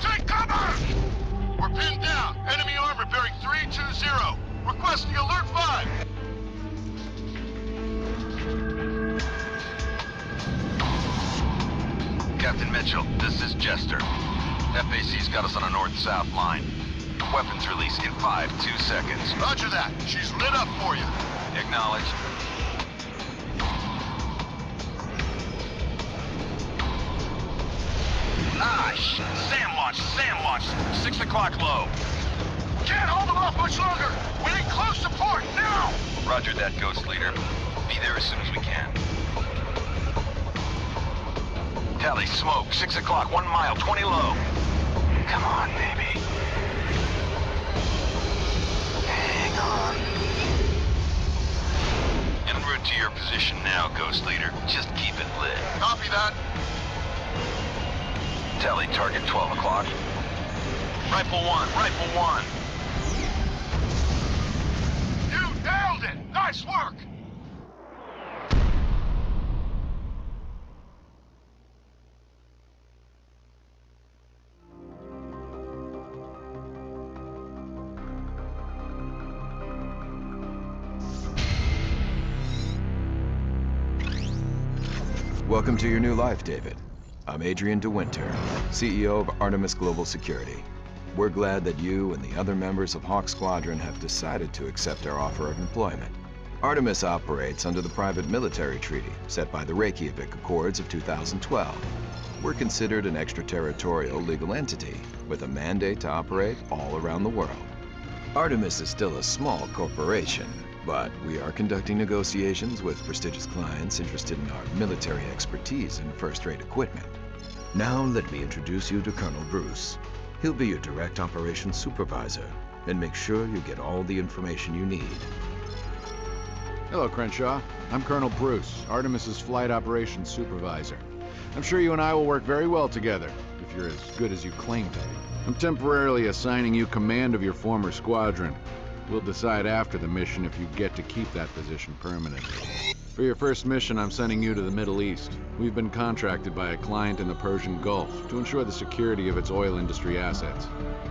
Take cover! We're pinned down. Enemy armor bearing 320. Requesting alert 5. Captain Mitchell, this is Jester. FAC's got us on a north-south line. Weapons release in 2 seconds. Roger that. She's lit up for you. Acknowledge. Ah, shit. SAM launch. 6 o'clock low. Can't hold them off much longer. We need close support now. Roger that, Ghost Leader. Be there as soon as we can. Tally, smoke. 6 o'clock, 1 mile, 20 low. Come on, baby. Hang on. En route to your position now, Ghost Leader. Just keep it lit. Copy that. Tally, target 12 o'clock. Rifle 1. You nailed it. Nice work. Welcome to your new life, David. I'm Adrian DeWinter, CEO of Artemis Global Security. We're glad that you and the other members of H.A.W.X Squadron have decided to accept our offer of employment. Artemis operates under the private military treaty set by the Reykjavik Accords of 2012. We're considered an extraterritorial legal entity with a mandate to operate all around the world. Artemis is still a small corporation, but we are conducting negotiations with prestigious clients interested in our military expertise and first-rate equipment. Now let me introduce you to Colonel Bruce. He'll be your direct operations supervisor and make sure you get all the information you need. Hello, Crenshaw. I'm Colonel Bruce, Artemis's flight operations supervisor. I'm sure you and I will work very well together, if you're as good as you claim to be. I'm temporarily assigning you command of your former squadron. We'll decide after the mission if you get to keep that position permanently. For your first mission, I'm sending you to the Middle East. We've been contracted by a client in the Persian Gulf to ensure the security of its oil industry assets.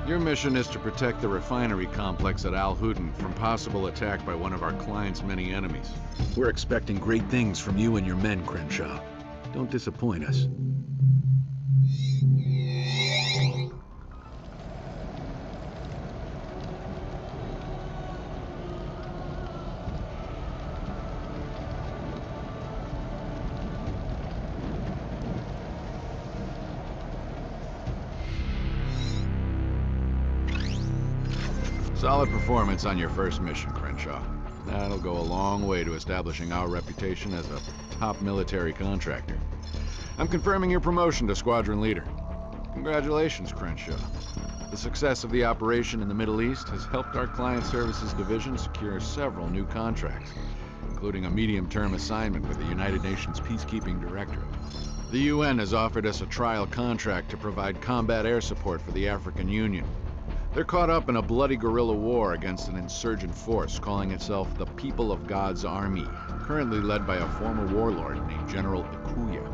Your mission is to protect the refinery complex at Al Hudn from possible attack by one of our client's many enemies. We're expecting great things from you and your men, Crenshaw. Don't disappoint us. Solid performance on your first mission, Crenshaw. That'll go a long way to establishing our reputation as a top military contractor. I'm confirming your promotion to squadron leader. Congratulations, Crenshaw. The success of the operation in the Middle East has helped our client services division secure several new contracts, including a medium-term assignment with the United Nations Peacekeeping Directorate. The UN has offered us a trial contract to provide combat air support for the African Union. They're caught up in a bloody guerrilla war against an insurgent force calling itself the People of God's Army, currently led by a former warlord named General Ikuya.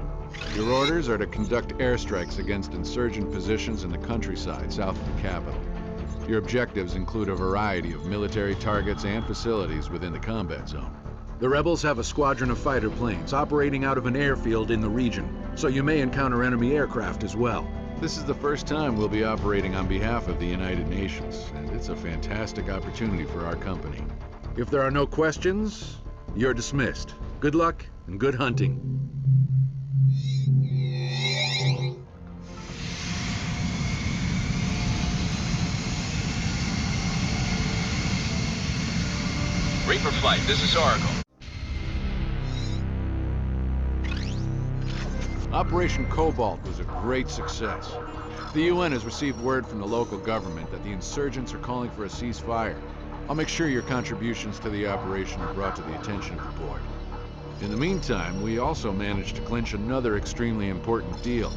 Your orders are to conduct airstrikes against insurgent positions in the countryside south of the capital. Your objectives include a variety of military targets and facilities within the combat zone. The rebels have a squadron of fighter planes operating out of an airfield in the region, so you may encounter enemy aircraft as well. This is the first time we'll be operating on behalf of the United Nations, and it's a fantastic opportunity for our company. If there are no questions, you're dismissed. Good luck and good hunting. Reaper Flight, this is Oracle. Operation Cobalt was a great success. The UN has received word from the local government that the insurgents are calling for a ceasefire. I'll make sure your contributions to the operation are brought to the attention of the board. In the meantime, we also managed to clinch another extremely important deal.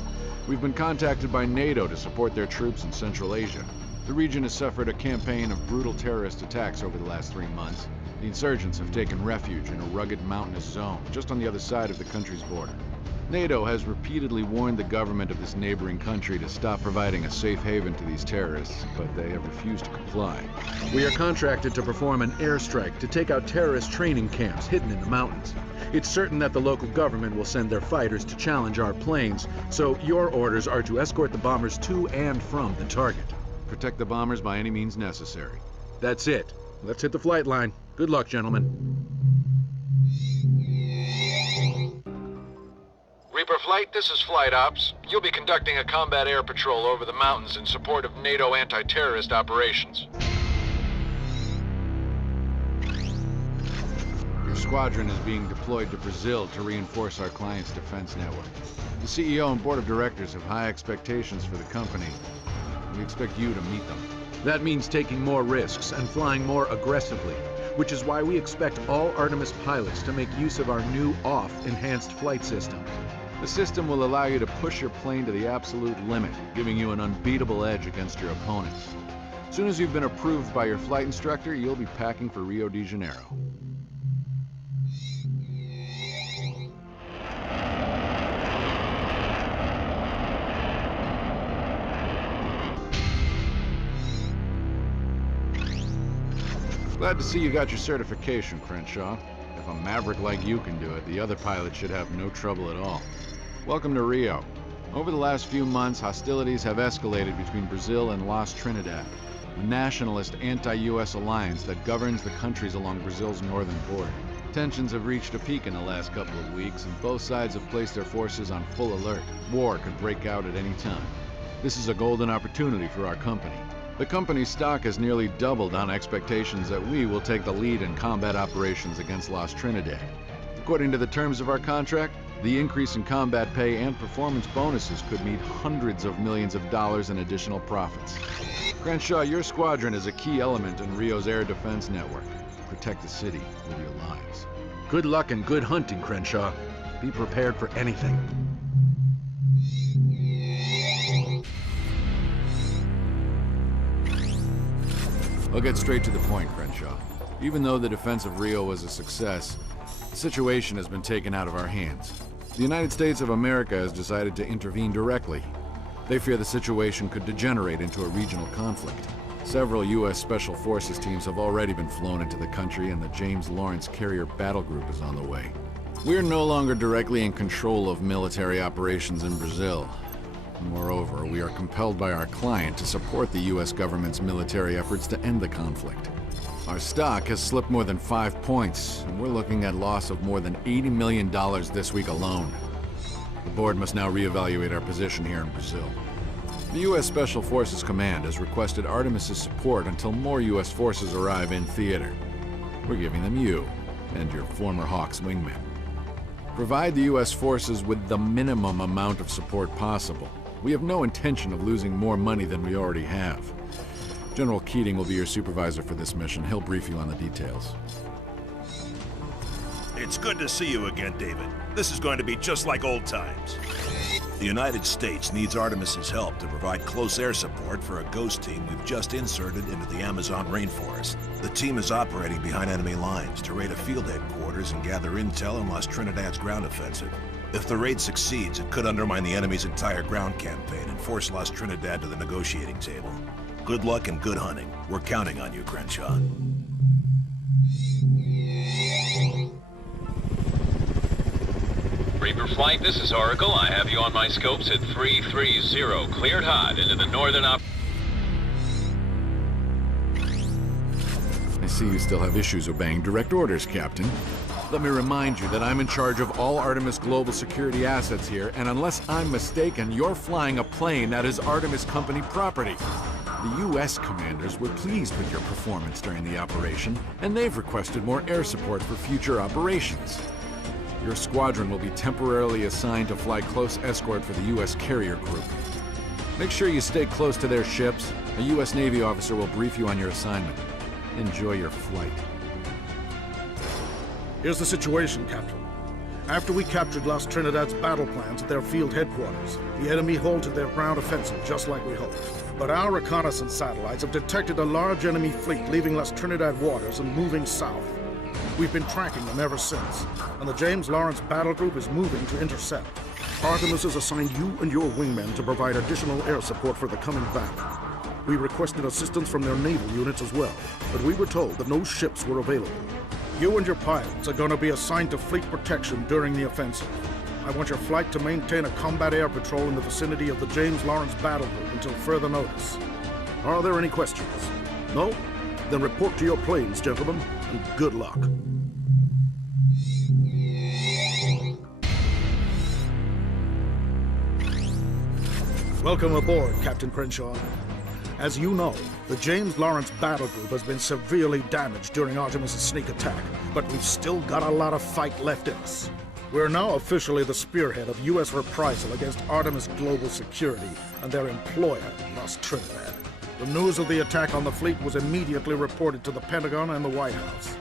We've been contacted by NATO to support their troops in Central Asia. The region has suffered a campaign of brutal terrorist attacks over the last 3 months. The insurgents have taken refuge in a rugged mountainous zone just on the other side of the country's border. NATO has repeatedly warned the government of this neighboring country to stop providing a safe haven to these terrorists, but they have refused to comply. We are contracted to perform an airstrike to take out terrorist training camps hidden in the mountains. It's certain that the local government will send their fighters to challenge our planes, so your orders are to escort the bombers to and from the target. Protect the bombers by any means necessary. That's it. Let's hit the flight line. Good luck, gentlemen. Reaper Flight, this is Flight Ops. You'll be conducting a combat air patrol over the mountains in support of NATO anti-terrorist operations. Your squadron is being deployed to Brazil to reinforce our client's defense network. The CEO and board of directors have high expectations for the company. We expect you to meet them. That means taking more risks and flying more aggressively, which is why we expect all Artemis pilots to make use of our new enhanced flight system. The system will allow you to push your plane to the absolute limit, giving you an unbeatable edge against your opponents. As soon as you've been approved by your flight instructor, you'll be packing for Rio de Janeiro. Glad to see you got your certification, Crenshaw. If a maverick like you can do it, the other pilots should have no trouble at all. Welcome to Rio. Over the last few months, hostilities have escalated between Brazil and Las Trinidad, a nationalist anti-US alliance that governs the countries along Brazil's northern border. Tensions have reached a peak in the last couple of weeks, and both sides have placed their forces on full alert. War could break out at any time. This is a golden opportunity for our company. The company's stock has nearly doubled on expectations that we will take the lead in combat operations against Las Trinidad. According to the terms of our contract, the increase in combat pay and performance bonuses could mean hundreds of millions of dollars in additional profits. Crenshaw, your squadron is a key element in Rio's air defense network. Protect the city with your lives. Good luck and good hunting, Crenshaw. Be prepared for anything. I'll get straight to the point, Crenshaw. Even though the defense of Rio was a success, the situation has been taken out of our hands. The United States of America has decided to intervene directly. They fear the situation could degenerate into a regional conflict. Several U.S. Special Forces teams have already been flown into the country, and the James Lawrence Carrier Battle Group is on the way. We're no longer directly in control of military operations in Brazil. Moreover, we are compelled by our client to support the U.S. government's military efforts to end the conflict. Our stock has slipped more than 5 points, and we're looking at loss of more than $80 million this week alone. The board must now reevaluate our position here in Brazil. The U.S. Special Forces Command has requested Artemis's support until more U.S. forces arrive in theater. We're giving them you and your former H.A.W.X wingman. Provide the U.S. forces with the minimum amount of support possible. We have no intention of losing more money than we already have. General Keating will be your supervisor for this mission. He'll brief you on the details. It's good to see you again, David. This is going to be just like old times. The United States needs Artemis's help to provide close air support for a ghost team we've just inserted into the Amazon rainforest. The team is operating behind enemy lines to raid a field headquarters and gather intel on Las Trinidad's ground offensive. If the raid succeeds, it could undermine the enemy's entire ground campaign and force Las Trinidad to the negotiating table. Good luck and good hunting. We're counting on you, Crenshaw. Reaper Flight, this is Oracle. I have you on my scopes at 330, cleared hot into the northern I see you still have issues obeying direct orders, Captain. Let me remind you that I'm in charge of all Artemis Global Security assets here, and unless I'm mistaken, you're flying a plane that is Artemis Company property. The U.S. commanders were pleased with your performance during the operation, and they've requested more air support for future operations. Your squadron will be temporarily assigned to fly close escort for the U.S. Carrier Group. Make sure you stay close to their ships. A U.S. Navy officer will brief you on your assignment. Enjoy your flight. Here's the situation, Captain. After we captured Las Trinidad's battle plans at their field headquarters, the enemy halted their ground offensive just like we hoped. But our reconnaissance satellites have detected a large enemy fleet leaving Las Trinidad waters and moving south. We've been tracking them ever since, and the James Lawrence Battle Group is moving to intercept. Artemis has assigned you and your wingmen to provide additional air support for the coming battle. We requested assistance from their naval units as well, but we were told that no ships were available. You and your pilots are going to be assigned to fleet protection during the offensive. I want your flight to maintain a combat air patrol in the vicinity of the James Lawrence Battle Group until further notice. Are there any questions? No? Then report to your planes, gentlemen, and good luck. Welcome aboard, Captain Crenshaw. As you know, the James Lawrence Battle Group has been severely damaged during Artemis' sneak attack, but we've still got a lot of fight left in us. We're now officially the spearhead of U.S. reprisal against Artemis Global Security and their employer, Las Trinidad. The news of the attack on the fleet was immediately reported to the Pentagon and the White House.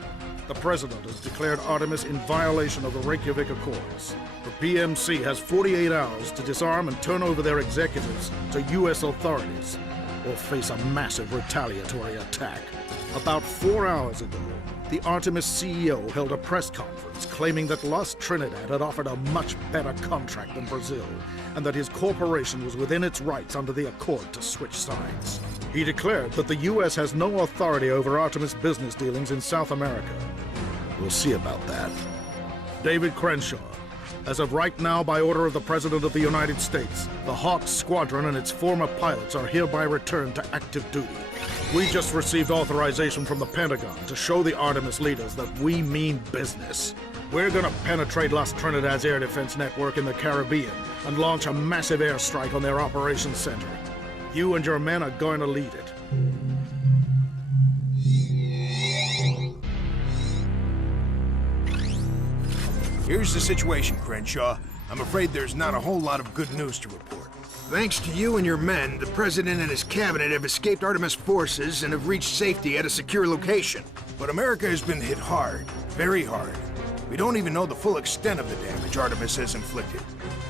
The President has declared Artemis in violation of the Reykjavik Accords. The PMC has 48 hours to disarm and turn over their executives to U.S. authorities, or face a massive retaliatory attack. About 4 hours ago, the Artemis CEO held a press conference claiming that Las Trinidad had offered a much better contract than Brazil, and that his corporation was within its rights under the accord to switch sides. He declared that the U.S. has no authority over Artemis business dealings in South America. We'll see about that. David Crenshaw. As of right now, by order of the President of the United States, the H.A.W.X squadron and its former pilots are hereby returned to active duty. We just received authorization from the Pentagon to show the Artemis leaders that we mean business. We're gonna penetrate Las Trinidad's air defense network in the Caribbean and launch a massive airstrike on their operations center. You and your men are going to lead it. Here's the situation, Crenshaw. I'm afraid there's not a whole lot of good news to report. Thanks to you and your men, the President and his cabinet have escaped Artemis forces and have reached safety at a secure location. But America has been hit hard, very hard. We don't even know the full extent of the damage Artemis has inflicted.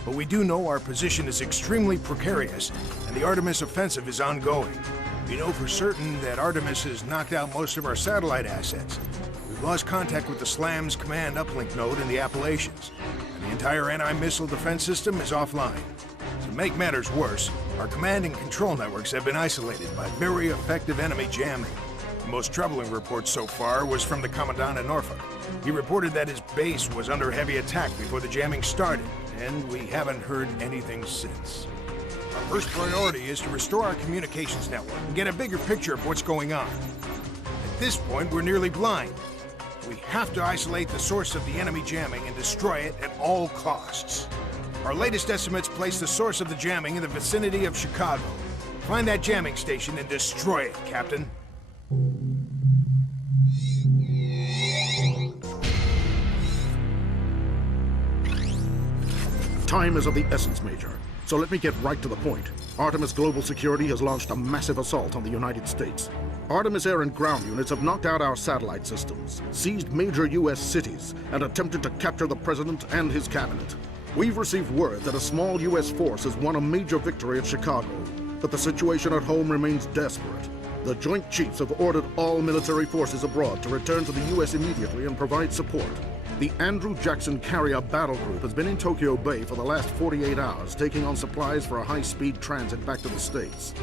But we do know our position is extremely precarious, and the Artemis offensive is ongoing. We know for certain that Artemis has knocked out most of our satellite assets. We've lost contact with the SLAM's command uplink node in the Appalachians, and the entire anti-missile defense system is offline. To make matters worse, our command and control networks have been isolated by very effective enemy jamming. The most troubling report so far was from the Commandant in Norfolk. He reported that his base was under heavy attack before the jamming started, and we haven't heard anything since. Our first priority is to restore our communications network and get a bigger picture of what's going on. At this point, we're nearly blind. We have to isolate the source of the enemy jamming and destroy it at all costs. Our latest estimates place the source of the jamming in the vicinity of Chicago. Find that jamming station and destroy it, Captain. Time is of the essence, Major. So let me get right to the point. Artemis Global Security has launched a massive assault on the United States. Artemis air and ground units have knocked out our satellite systems, seized major U.S. cities, and attempted to capture the President and his cabinet. We've received word that a small U.S. force has won a major victory at Chicago, but the situation at home remains desperate. The Joint Chiefs have ordered all military forces abroad to return to the U.S. immediately and provide support. The Andrew Jackson Carrier Battle Group has been in Tokyo Bay for the last 48 hours, taking on supplies for a high-speed transit back to the States.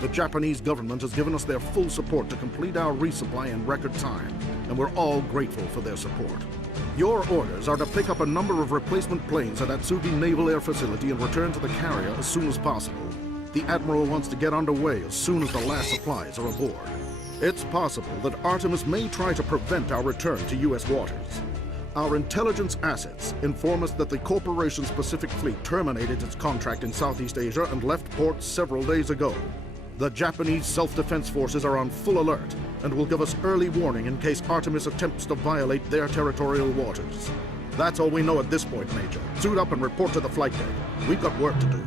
The Japanese government has given us their full support to complete our resupply in record time, and we're all grateful for their support. Your orders are to pick up a number of replacement planes at Atsugi Naval Air Facility and return to the carrier as soon as possible. The Admiral wants to get underway as soon as the last supplies are aboard. It's possible that Artemis may try to prevent our return to U.S. waters. Our intelligence assets inform us that the corporation's Pacific Fleet terminated its contract in Southeast Asia and left port several days ago. The Japanese self-defense forces are on full alert and will give us early warning in case Artemis attempts to violate their territorial waters. That's all we know at this point, Major. Suit up and report to the flight deck. We've got work to do.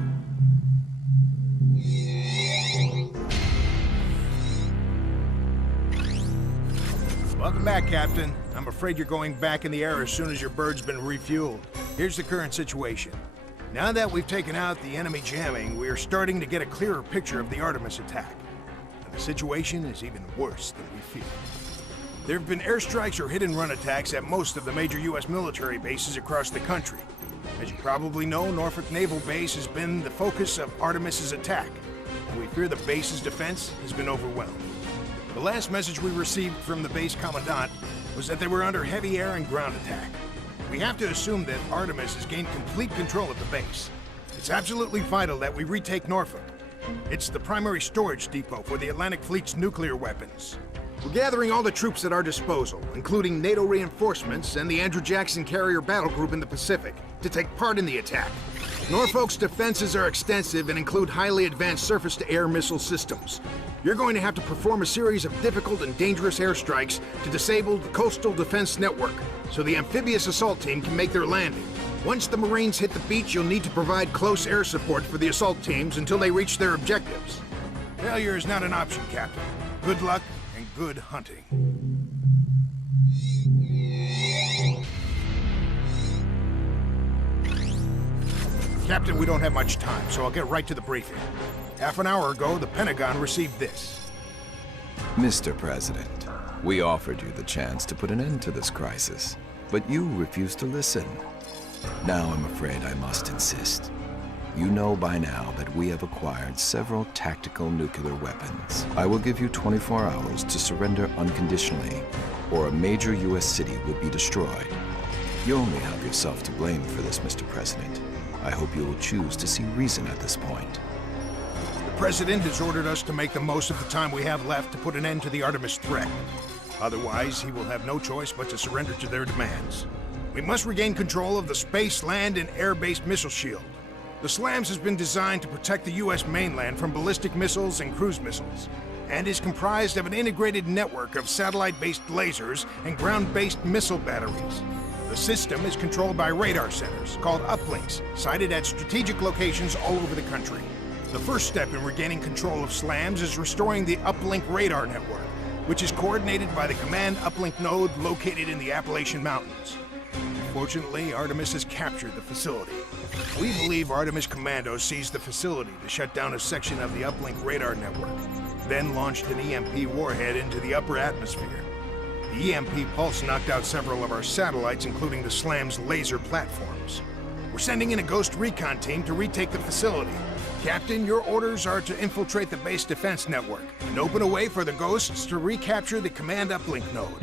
Welcome back, Captain. I'm afraid you're going back in the air as soon as your bird's been refueled. Here's the current situation. Now that we've taken out the enemy jamming, we are starting to get a clearer picture of the Artemis attack. And the situation is even worse than we feared. There have been airstrikes or hit-and-run attacks at most of the major U.S. military bases across the country. As you probably know, Norfolk Naval Base has been the focus of Artemis's attack, and we fear the base's defense has been overwhelmed. The last message we received from the base commandant was that they were under heavy air and ground attack. We have to assume that Artemis has gained complete control of the base. It's absolutely vital that we retake Norfolk. It's the primary storage depot for the Atlantic Fleet's nuclear weapons. We're gathering all the troops at our disposal, including NATO reinforcements and the Andrew Jackson Carrier Battle Group in the Pacific, to take part in the attack. Norfolk's defenses are extensive and include highly advanced surface-to-air missile systems. You're going to have to perform a series of difficult and dangerous airstrikes to disable the coastal defense network, so the amphibious assault team can make their landing. Once the Marines hit the beach, you'll need to provide close air support for the assault teams until they reach their objectives. Failure is not an option, Captain. Good luck and good hunting. Captain, we don't have much time, so I'll get right to the briefing. Half an hour ago, the Pentagon received this. Mr. President, we offered you the chance to put an end to this crisis, but you refused to listen. Now I'm afraid I must insist. You know by now that we have acquired several tactical nuclear weapons. I will give you 24 hours to surrender unconditionally, or a major U.S. city would be destroyed. You only have yourself to blame for this, Mr. President. I hope you will choose to see reason at this point. The President has ordered us to make the most of the time we have left to put an end to the Artemis threat. Otherwise, he will have no choice but to surrender to their demands. We must regain control of the space, land, and air-based missile shield. The SLAMS has been designed to protect the U.S. mainland from ballistic missiles and cruise missiles, and is comprised of an integrated network of satellite-based lasers and ground-based missile batteries. The system is controlled by radar centers, called uplinks, sited at strategic locations all over the country. The first step in regaining control of SLAMS is restoring the uplink radar network, which is coordinated by the command uplink node located in the Appalachian Mountains. Fortunately, Artemis has captured the facility. We believe Artemis commandos seized the facility to shut down a section of the uplink radar network, then launched an EMP warhead into the upper atmosphere. The EMP pulse knocked out several of our satellites, including the SLAM's laser platforms. We're sending in a Ghost recon team to retake the facility. Captain, your orders are to infiltrate the base defense network and open a way for the Ghosts to recapture the command uplink node.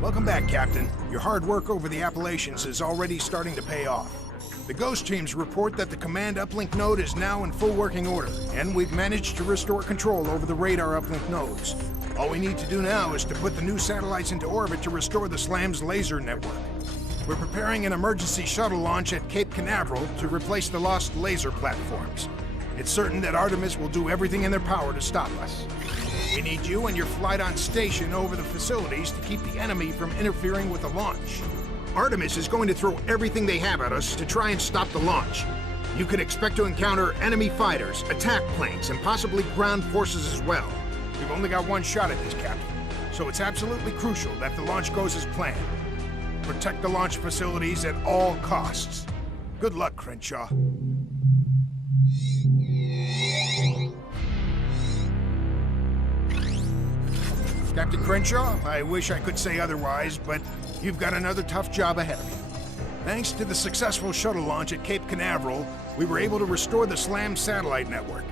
Welcome back, Captain. Your hard work over the Appalachians is already starting to pay off. The Ghost teams report that the command uplink node is now in full working order, and we've managed to restore control over the radar uplink nodes. All we need to do now is to put the new satellites into orbit to restore the SLAM's laser network. We're preparing an emergency shuttle launch at Cape Canaveral to replace the lost laser platforms. It's certain that Artemis will do everything in their power to stop us. We need you and your flight on station over the facilities to keep the enemy from interfering with the launch. Artemis is going to throw everything they have at us to try and stop the launch. You can expect to encounter enemy fighters, attack planes, and possibly ground forces as well. We've only got one shot at this, Captain, so it's absolutely crucial that the launch goes as planned. Protect the launch facilities at all costs. Good luck, Crenshaw. Captain Crenshaw, I wish I could say otherwise, but you've got another tough job ahead of you. Thanks to the successful shuttle launch at Cape Canaveral, we were able to restore the SLAM satellite network.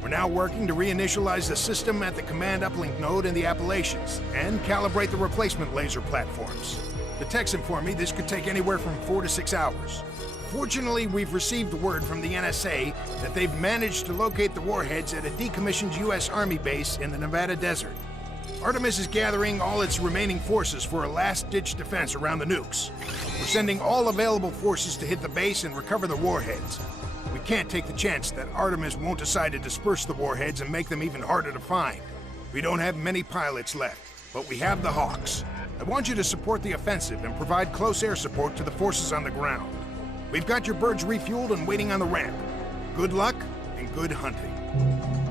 We're now working to reinitialize the system at the command uplink node in the Appalachians and calibrate the replacement laser platforms. The techs inform me this could take anywhere from 4 to 6 hours. Fortunately, we've received word from the NSA that they've managed to locate the warheads at a decommissioned U.S. Army base in the Nevada desert. Artemis is gathering all its remaining forces for a last-ditch defense around the nukes. We're sending all available forces to hit the base and recover the warheads. We can't take the chance that Artemis won't decide to disperse the warheads and make them even harder to find. We don't have many pilots left, but we have the Hawks. I want you to support the offensive and provide close air support to the forces on the ground. We've got your birds refueled and waiting on the ramp. Good luck, and good hunting.